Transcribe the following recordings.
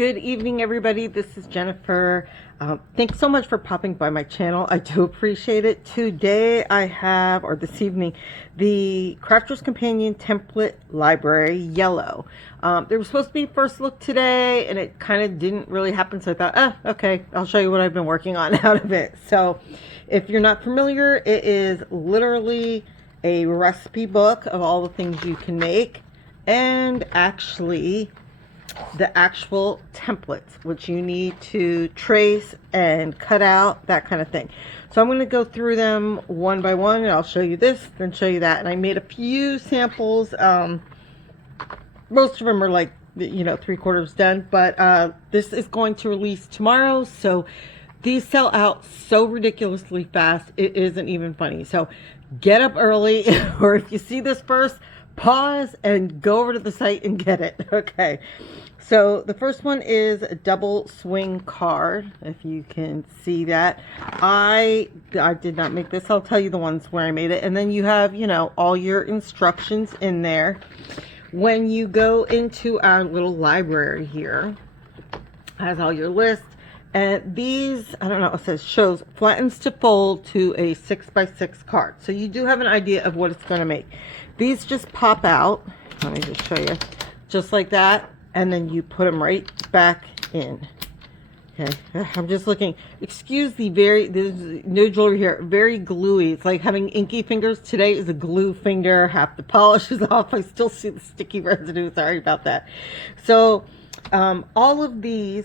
Good evening, everybody. This is Jennifer. Thanks so much for popping by my channel. I do appreciate it. Today I have, or this evening, the Crafter's Companion Template Library Yellow. There was supposed to be first look today, and it kind of didn't really happen, so I thought, okay, I'll show you what I've been working on out of it. So if you're not familiar, it is literally a recipe book of all the things you can make, and actually the actual templates which you need to trace and cut out, that kind of thing. So I'm going to go through them one by one, and I'll show you this, then show you that. And I made a few samples. Most of them are like, you know, 3/4 done, but this is going to release tomorrow, so these sell out so ridiculously fast it isn't even funny. So get up early, or if you see this first, pause and go over to the site and get it. Okay, so the first one is a double swing card, if you can see that. I did not make this. I'll tell you the ones where I made it, and then you have, you know, all your instructions in there. When you go into our little library here, it has all your lists, and these, I don't know, it says shows flattens to fold to a 6x6 card, so you do have an idea of what it's going to make. These just pop out. Let me just show you. Just like that. And then you put them right back in. Okay. I'm just looking. Excuse the there's no jewelry here. Very gluey. It's like having inky fingers. Today is a glue finger. Half the polish is off. I still see the sticky residue. Sorry about that. So, all of these,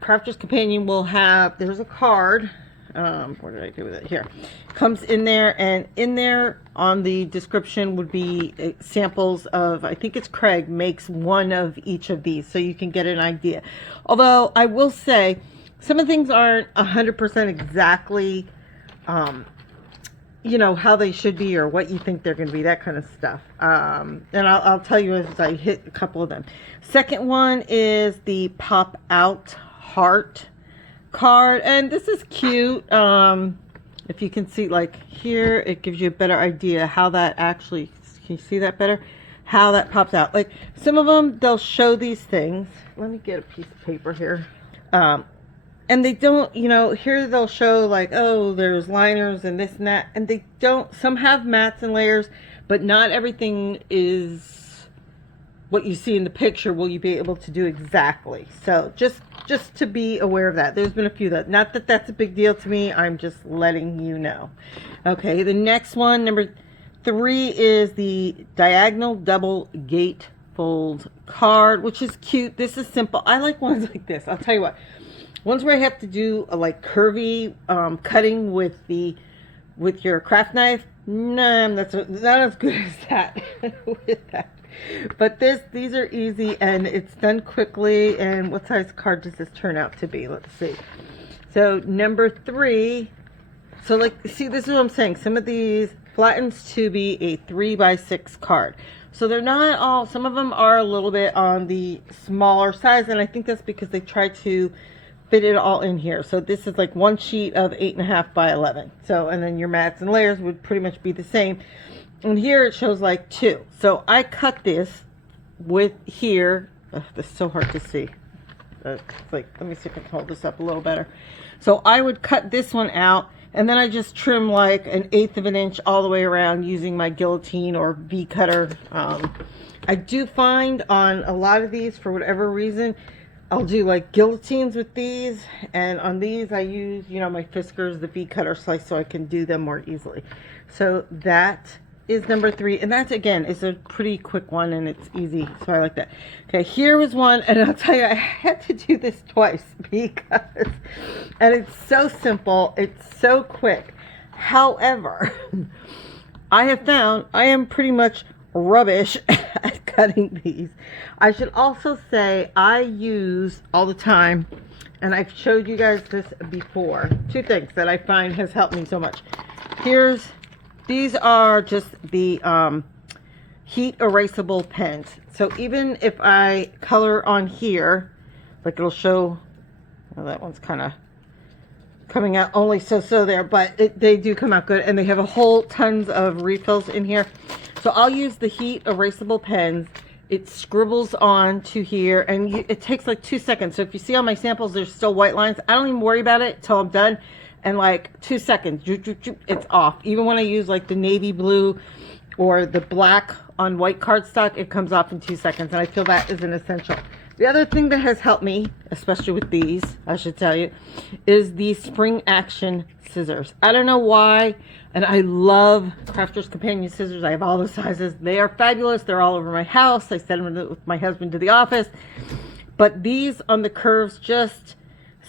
Crafter's Companion will have, there's a card. What did I do with it? Here. Comes in there, and in there on the description would be samples of, I think it's Craig makes one of each of these, so you can get an idea. Although I will say some of the things aren't 100% exactly you know, how they should be or what you think they're going to be, that kind of stuff. And I'll tell you as I hit a couple of them. Second one is the pop out heart card, and this is cute. If you can see, like here, it gives you a better idea how that actually, can you see that better? How that pops out. Like some of them, they'll show these things. Let me get a piece of paper here. And they don't, you know, here they'll show like, oh, there's liners and this and that, and they don't, some have mats and layers, but not everything is what you see in the picture will you be able to do exactly. So just to be aware of that. There's been a few that, not that that's a big deal to me, I'm just letting you know. Okay, the next one, number 3, is the diagonal double gatefold card, which is cute. This is simple. I like ones like this. I'll tell you what, ones where I have to do a like curvy cutting with your craft knife, nah, that's not as good as that with that. But these are easy, and it's done quickly. And what size card does this turn out to be? Let's see. So number 3, so like, see, this is what I'm saying. Some of these flattens to be a 3x6 card. So they're not all, some of them are a little bit on the smaller size, and I think that's because they try to fit it all in here. So this is like one sheet of 8.5 by 11. So, and then your mats and layers would pretty much be the same. And here it shows like 2. So I cut this with here. This is so hard to see. It's like, let me see if I can hold this up a little better. So I would cut this one out, and then I just trim like 1/8 of an inch all the way around using my guillotine or V cutter. I do find on a lot of these, for whatever reason, I'll do like guillotines with these, and on these I use, you know, my Fiskars, the V cutter slice, so I can do them more easily. So that is number 3, and that again is a pretty quick one, and it's easy, so I like that. Okay, here was one, and I'll tell you, I had to do this twice because, and it's so simple, it's so quick. However, I have found I am pretty much rubbish at cutting these. I should also say I use all the time, and I've showed you guys this before, 2 things that I find has helped me so much. These are just the heat erasable pens. So even if I color on here, like it'll show, well, that one's kind of coming out only so there, but they do come out good, and they have a whole tons of refills in here. So I'll use the heat erasable pens, It scribbles on to here, and it takes like 2 seconds. So if you see on my samples, there's still white lines. I don't even worry about it till I'm done. And like 2 seconds, it's off. Even when I use like the navy blue or the black on white cardstock, it comes off in 2 seconds. And I feel that is an essential. The other thing that has helped me, especially with these, I should tell you, is the spring action scissors. I don't know why, and I love Crafter's Companion scissors. I have all the sizes. They are fabulous. They're all over my house. I send them with my husband to the office. But these on the curves just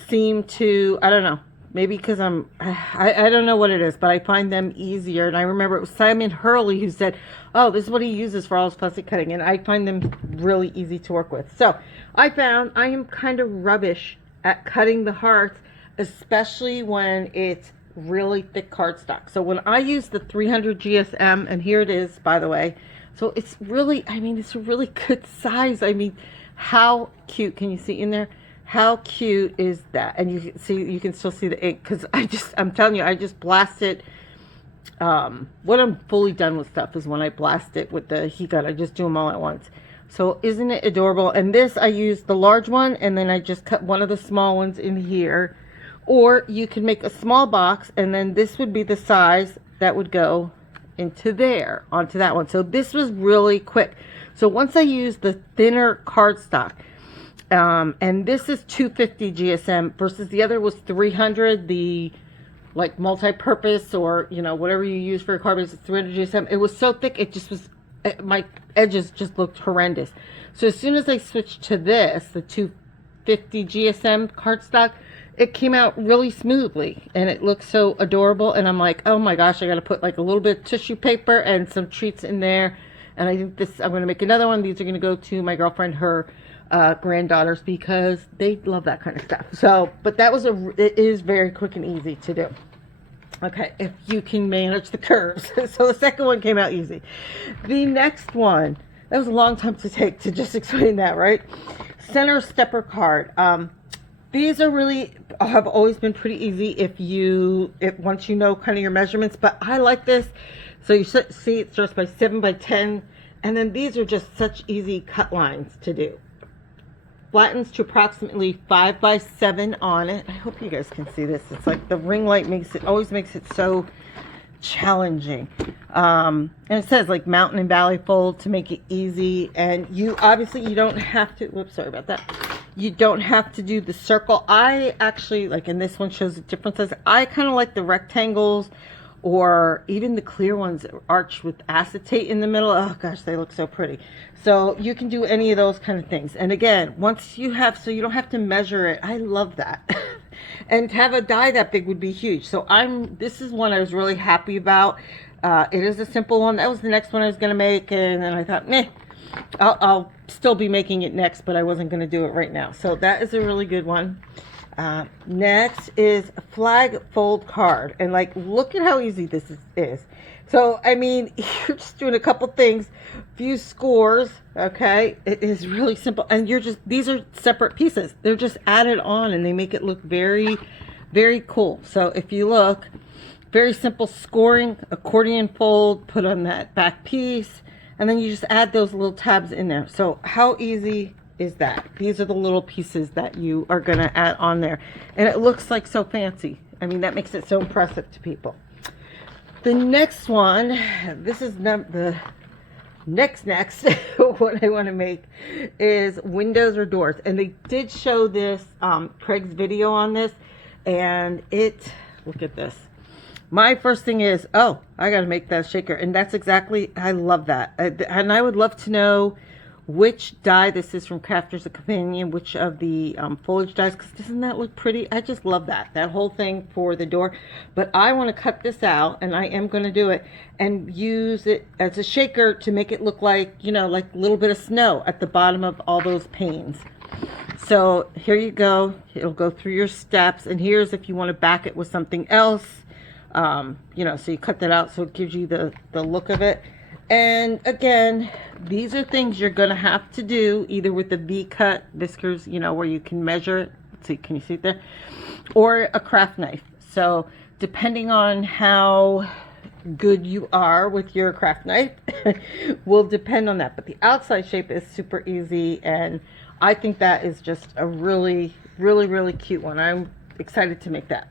seem to, I don't know, maybe because I don't know what it is, but I find them easier. And I remember it was Simon Hurley who said, oh, this is what he uses for all his fussy cutting. And I find them really easy to work with. So I found I am kind of rubbish at cutting the hearts, especially when it's really thick cardstock. So when I use the 300 GSM, and here it is, by the way, so it's really, I mean, it's a really good size. I mean, how cute, can you see in there? How cute is that? And you can see, you can still see the ink, because I'm telling you, I just blast it. When I'm fully done with stuff is when I blast it with the heat gun. I just do them all at once. So isn't it adorable? And this, I use the large one, and then I just cut one of the small ones in here. Or you can make a small box, and then this would be the size that would go into there, onto that one. So this was really quick. So once I used the thinner cardstock, and this is 250 GSM versus the other was 300, the like multi-purpose, or you know, whatever you use for a card base, 300 GSM. It was so thick, it just was, my edges just looked horrendous. So as soon as I switched to this, the 250 GSM cardstock, it came out really smoothly, and it looks so adorable. And I'm like, oh my gosh, I got to put like a little bit of tissue paper and some treats in there. And I think this, I'm going to make another one. These are going to go to my girlfriend, her granddaughters, because they love that kind of stuff. So, but that was it is very quick and easy to do. Okay, if you can manage the curves. So the second one came out easy. The next one, that was a long time to take to just explain that, right? Center stepper card. These are really, have always been pretty easy if once you know kind of your measurements, but I like this. So you see it starts by 7 by 10, and then these are just such easy cut lines to do. Flattens to approximately 5 by 7 on it. I hope you guys can see this. It's like the ring light always makes it so challenging. And it says like mountain and valley fold to make it easy. And you don't have to, whoops, sorry about that. You don't have to do the circle. I actually, like, and this one shows the differences. I kind of like the rectangles, or even the clear ones arched with acetate in the middle. Oh gosh, they look so pretty. So you can do any of those kind of things. And again, once you have, so you don't have to measure it. I love that. And to have a die that big would be huge. So this is one I was really happy about. It is a simple one. That was the next one I was going to make. And then I thought, meh, I'll still be making it next, but I wasn't going to do it right now. So that is a really good one. Next is a flag fold card, and like, look at how easy this is. So I mean, you're just doing a couple things, few scores. Okay, it is really simple, and these are separate pieces. They're just added on, and they make it look very, very cool. So if you look, very simple scoring, accordion fold, put on that back piece, and then you just add those little tabs in there. So how easy is that? These are the little pieces that you are going to add on there, and it looks like so fancy. I mean, that makes it so impressive to people. The next one, this is the next what I want to make is windows or doors, and they did show this Craig's video on this, and look at this. My first thing is, oh, I got to make that shaker, and that's exactly, I love that. And I would love to know which die this is from Crafter's Companion, which of the foliage dies, because doesn't that look pretty? I just love that whole thing for the door. But I want to cut this out, and I am going to do it and use it as a shaker to make it look like, you know, like a little bit of snow at the bottom of all those panes. So here you go. It'll go through your steps, and here's if you want to back it with something else. You know, so you cut that out so it gives you the look of it. And again, these are things you're going to have to do either with the V-cut whiskers, you know, where you can measure it. Let's see, can you see it there? Or a craft knife. So depending on how good you are with your craft knife will depend on that. But the outside shape is super easy, and I think that is just a really, really, really cute one. I'm excited to make that.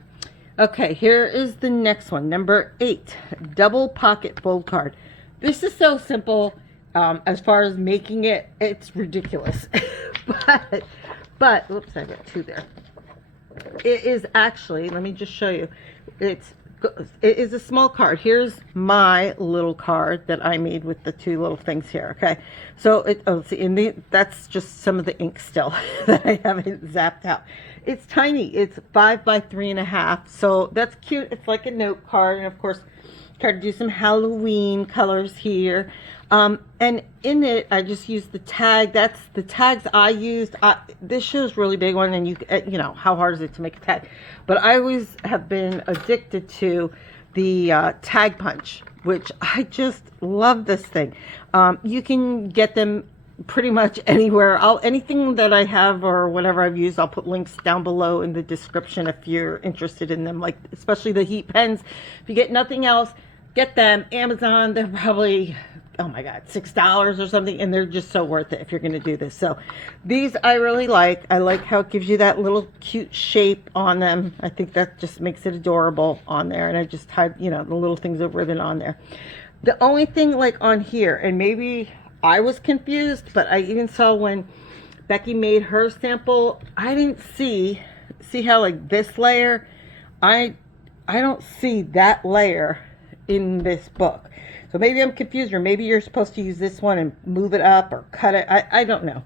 Okay, here is the next one, number 8, double pocket fold card. This is so simple. As far as making it, it's ridiculous. but oops, I got 2 there. It is actually, let me just show you. It is a small card. Here's my little card that I made with the 2 little things here. Okay, so that's just some of the ink still that I haven't zapped out. It's tiny. It's 5 by 3.5. So that's cute. It's like a note card, and of course, try to do some Halloween colors here. And in it, I just used the tag. That's the tags I used. This show's really big one, and you know, how hard is it to make a tag? But I always have been addicted to the tag punch, which I just love this thing. You can get them pretty much anywhere. Anything that I have or whatever I've used, I'll put links down below in the description if you're interested in them, like especially the heat pens. If you get nothing else, get them. Amazon, they're probably, oh my god, $6 or something, and they're just so worth it if you're going to do this. So these I really like. I like how it gives you that little cute shape on them. I think that just makes it adorable on there, and I just tied, you know, the little things of ribbon on there. The only thing like on here, and maybe I was confused, but I even saw when Becky made her sample, I didn't see how like this layer, I don't see that layer in this book. So maybe I'm confused, or maybe you're supposed to use this one and move it up or cut it. I don't know.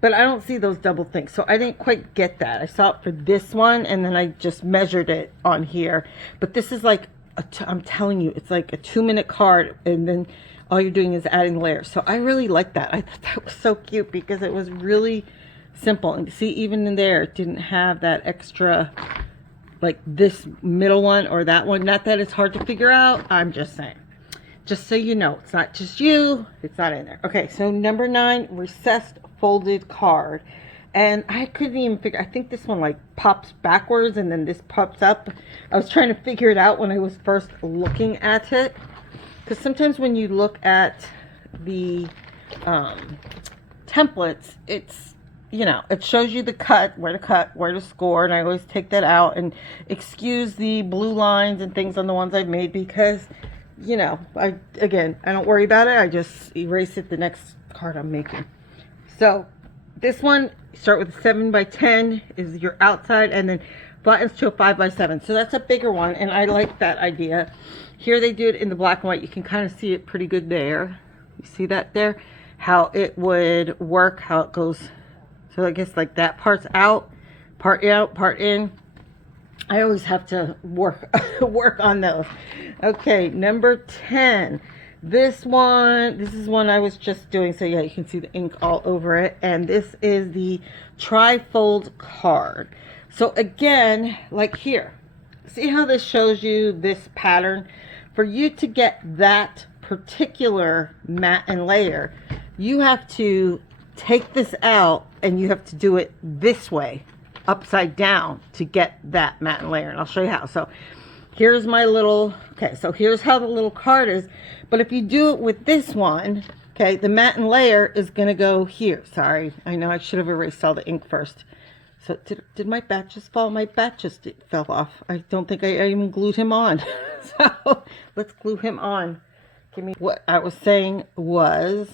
But I don't see those double things. So I didn't quite get that. I saw it for this one, and then I just measured it on here. But this is like, I'm telling you, it's like a 2-minute card, and then all you're doing is adding layers. So I really like that. I thought that was so cute because it was really simple. And see, even in there, it didn't have that extra, like this middle one or that one. Not that it's hard to figure out. I'm just saying. Just so you know, it's not just you. It's not in there. Okay, so number 9, recessed folded card. And I couldn't even figure, I think this one like pops backwards and then this pops up. I was trying to figure it out when I was first looking at it. Because sometimes when you look at the templates, it's, you know, it shows you the cut, where to score, and I always take that out and excuse the blue lines and things on the ones I've made because, you know, I don't worry about it. I just erase it the next card I'm making. So this one, start with a 7 by 10 is your outside, and then flattens to a 5 by 7. So that's a bigger one, and I like that idea. Here they do it in the black and white. You can kind of see it pretty good there. You see that there? How it would work, how it goes. So I guess like that part's out, part in. I always have to work on those. Okay, number 10. This is one I was just doing. So yeah, you can see the ink all over it. And this is the tri-fold card. So again, like here, see how this shows you this pattern? For you to get that particular mat and layer, you have to take this out and you have to do it this way, upside down, to get that mat and layer. And I'll show you how. So here's my little, okay, so here's how the little card is. But if you do it with this one, okay, the mat and layer is going to go here. Sorry, I know I should have erased all the ink first. So did my bat just fall? My bat just fell off. I don't think I even glued him on. So let's glue him on. Give me what I was saying was,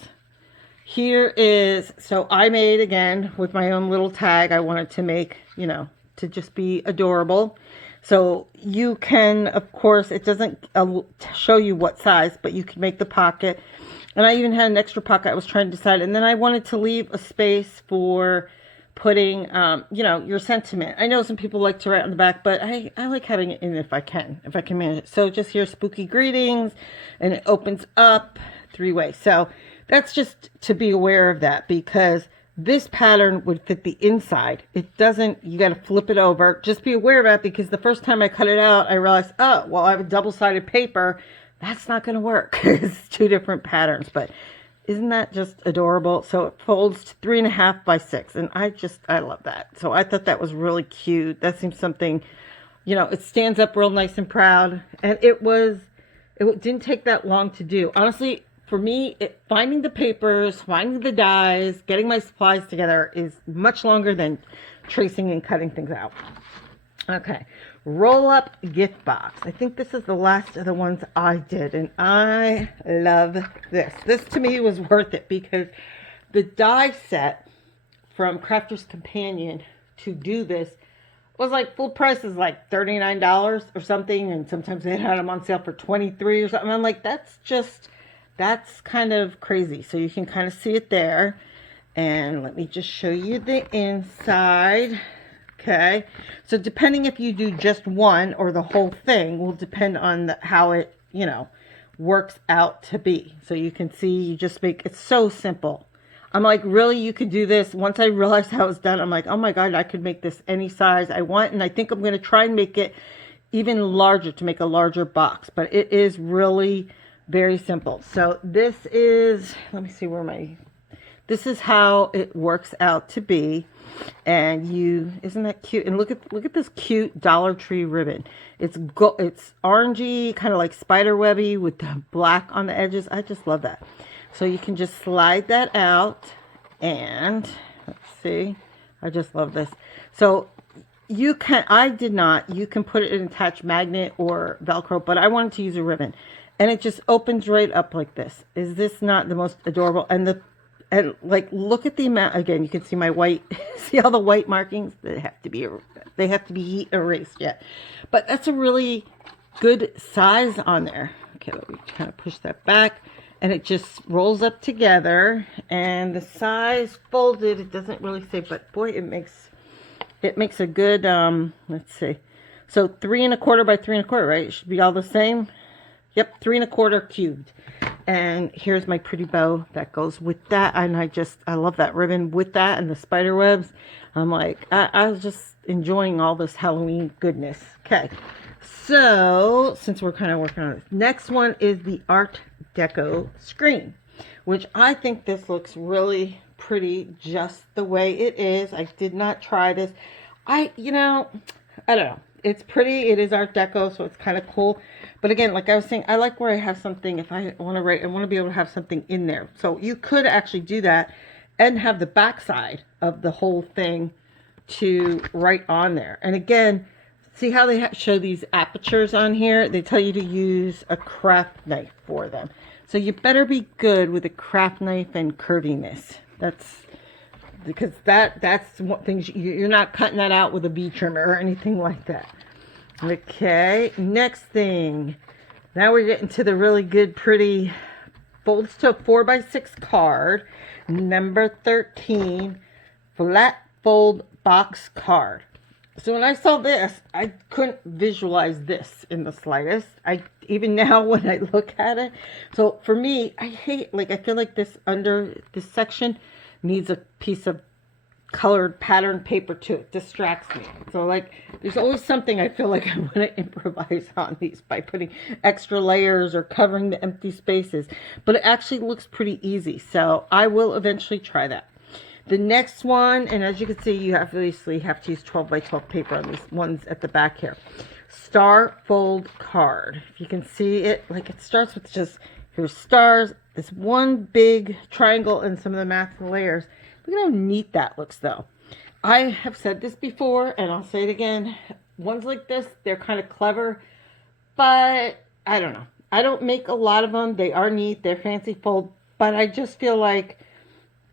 here is, so I made, again, with my own little tag, I wanted to make, you know, to just be adorable. So you can, of course, it doesn't show you what size, but you can make the pocket. And I even had an extra pocket I was trying to decide. And then I wanted to leave a space for putting, you know, your sentiment. I know some people like to write on the back, but I like having it in if I can manage it. So just here, spooky greetings, and it opens up 3 ways. So that's just to be aware of that, because this pattern would fit the inside. It doesn't, you got to flip it over. Just be aware of that, because the first time I cut it out, I realized, oh, well, I have a double-sided paper. That's not going to work. It's 2 different patterns, but isn't that just adorable? So it folds to 3.5 by 6, and I love that. So I thought that was really cute. That seems something you know, it stands up real nice and proud. And it didn't take that long to do. Honestly, for me, finding the papers, finding the dies, getting my supplies together is much longer than tracing and cutting things out. Okay, roll up gift box. I think this is the last of the ones I did, and I love this. This to me was worth it because the die set from Crafter's Companion to do this was like full price is like $39 or something, and sometimes they had them on sale for $23 or something. I'm like, that's kind of crazy. So you can kind of see it there. And let me just show you the inside. Okay. So depending if you do just one or the whole thing will depend on how it, you know, works out to be. So you can see, you just make it so simple. I'm like, really, you could do this? Once I realized how it's done, I'm like, oh my God, I could make this any size I want. And I think I'm going to try and make it even larger to make a larger box. But it is really very simple. So this is, let me see where this is how it works out to be. And isn't that cute? And look at this cute Dollar Tree ribbon. It's orangey, kind of like spider webby with the black on the edges. I just love that. So you can just slide that out, and let's see, I just love this. So you can put it in an attached magnet or Velcro, but I wanted to use a ribbon, and it just opens right up like this. Is this not the most adorable? And like, look at the amount. Again, you can see my white, see all the white markings that have to be heat erased yet. But that's a really good size on there. Okay, let me kind of push that back. And it just rolls up together, and the size folded, it doesn't really say, but boy, it makes a good, let's see. So 3 1/4 by 3 1/4, right? It should be all the same. Yep, 3 1/4 cubed. And here's my pretty bow that goes with that. And I love that ribbon with that and the spider webs. I'm like, I was just enjoying all this Halloween goodness. Okay. So, since we're kind of working on this, next one is the Art Deco screen, which I think this looks really pretty just the way it is. I did not try this. I don't know. It's pretty. It is Art Deco, so it's kind of cool. But again, like I was saying, I like where I have something. If I want to write, I want to be able to have something in there. So you could actually do that and have the back side of the whole thing to write on there. And again, see how they show these apertures on here? They tell you to use a craft knife for them. So you better be good with a craft knife and curviness. That's because that's what things you're not cutting that out with a bee trimmer or anything like that. Okay, next thing. Now we're getting to the really good, pretty folds to a 4x6 card, number 13, flat fold box card. So when I saw this, I couldn't visualize this in the slightest. Even now when I look at it. So for me, I feel like this section needs a piece of colored pattern paper too. It distracts me. So like, there's always something I feel like I want to improvise on these by putting extra layers or covering the empty spaces. But it actually looks pretty easy. So I will eventually try that. The next one, and as you can see, you obviously have to use 12x12 paper on these ones at the back here. Star fold card. If you can see it, like it starts with just, here's stars, this one big triangle, and some of the math layers. Look at how neat that looks, though. I have said this before, and I'll say it again. Ones like this, they're kind of clever, but I don't know. I don't make a lot of them. They are neat. They're fancy fold, but I just feel like,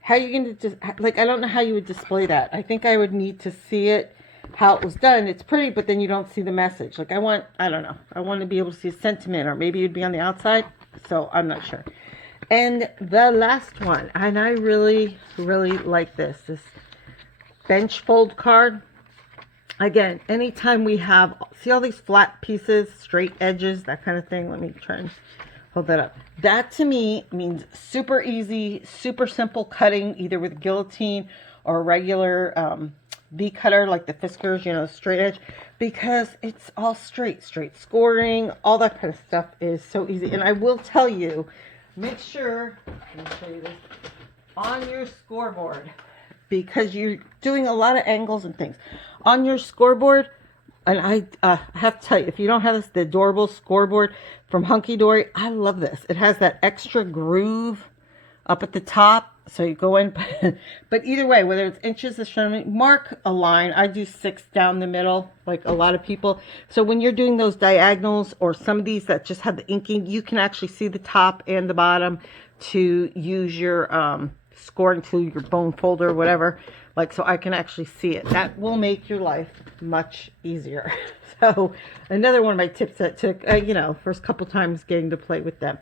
how are you going to just, like, I don't know how you would display that. I think I would need to see it, how it was done. It's pretty, but then you don't see the message. Like, I don't know. I want to be able to see a sentiment, or maybe it'd be on the outside. So I'm not sure. And the last one, and I really, really like this bench fold card. Again, anytime we have, see all these flat pieces, straight edges, that kind of thing. Let me try and hold that up. That to me means super easy, super simple cutting, either with guillotine or a regular V cutter like the Fiskars, straight edge, because it's all straight scoring, all that kind of stuff is so easy. And I will tell you, make sure, let me show you this, on your scoreboard, because you're doing a lot of angles and things. On your scoreboard, And I have to tell you, if you don't have this, the adorable scoreboard from Hunky Dory, I love this. It has that extra groove up at the top. So you go in, but either way, whether it's inches of showing, mark a line. I do 6 down the middle, like a lot of people. So when you're doing those diagonals or some of these that just have the inking, you can actually see the top and the bottom to use your scoring tool, your bone folder, or whatever. Like, so I can actually see it. That will make your life much easier. So another one of my tips that took, you know, first couple times getting to play with them.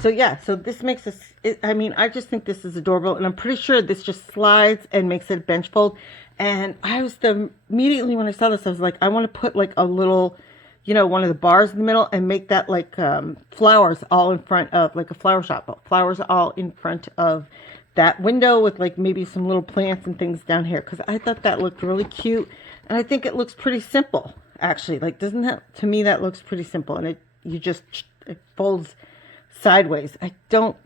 So yeah, so this makes this, I mean, I just think this is adorable, and I'm pretty sure this just slides and makes it a bench fold. And I was immediately when I saw this, I was like, I want to put like a little, you know, one of the bars in the middle and make that like flowers all in front of, like a flower shop, but flowers all in front of that window with like maybe some little plants and things down here, because I thought that looked really cute. And I think it looks pretty simple, actually. Like, doesn't that, to me, that looks pretty simple. And it folds sideways. I don't,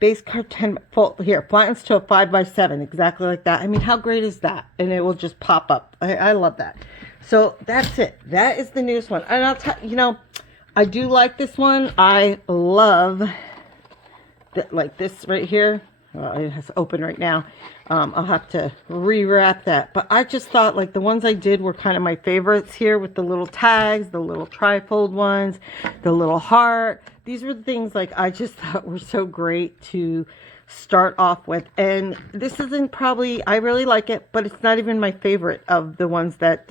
base card 10 fold here, flattens to a 5x7, exactly like that. I mean, how great is that? And it will just pop up. I love that. So that's it. That is the newest one. And I'll tell you, know, I do like this one. I love like this right here. Well, it has open right now. I'll have to rewrap that. But I just thought like the ones I did were kind of my favorites here, with the little tags, the little trifold ones, the little heart. These were the things like I just thought were so great to start off with. And this isn't probably, I really like it, but it's not even my favorite of the ones that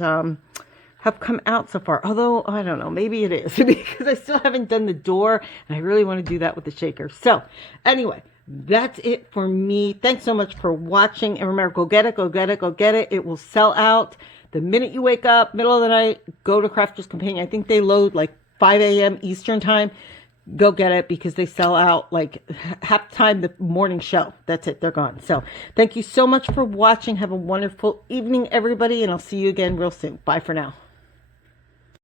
have come out so far. Although, I don't know, maybe it is because I still haven't done the door, and I really want to do that with the shaker. So anyway, that's it for me. Thanks so much for watching. And remember, go get it, go get it, go get it. It will sell out the minute you wake up, middle of the night, go to Crafter's Companion. I think they load like 5 a.m. Eastern time. Go get it, because they sell out like half the time the morning show. That's it. They're gone. So thank you so much for watching. Have a wonderful evening, everybody. And I'll see you again real soon. Bye for now.